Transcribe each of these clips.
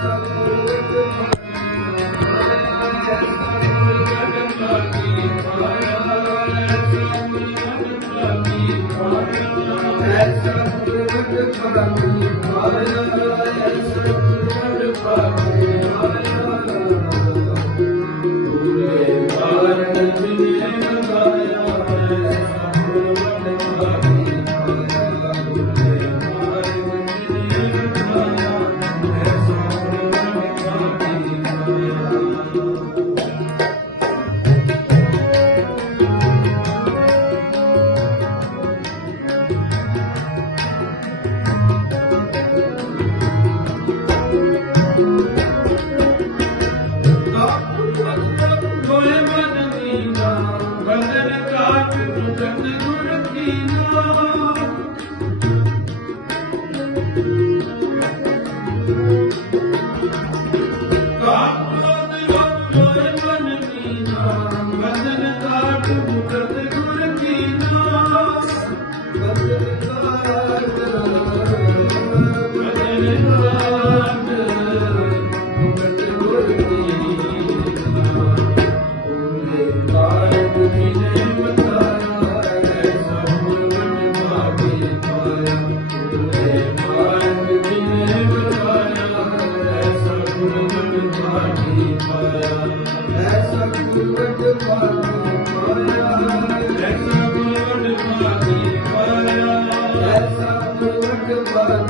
ਜਗ ਕਮਲ ਗੁਰ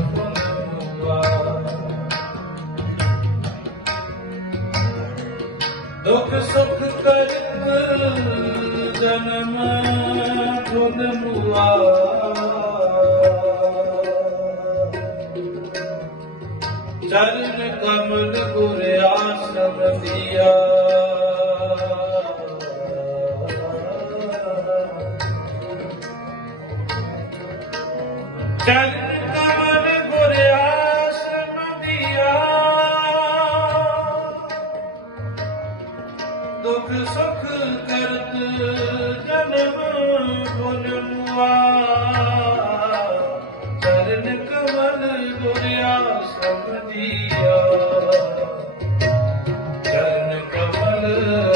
ਦੁਖ ਸੁਖ ਕਰਤ ਜਨਮ ਧੁਨ ਮੁਆ। ਦੁਖ ਸੁਖ ਕਰਤ ਜਨਮ ਬੁਲਵਾ ਚਰਨ ਕਮਲ ਕਮਲ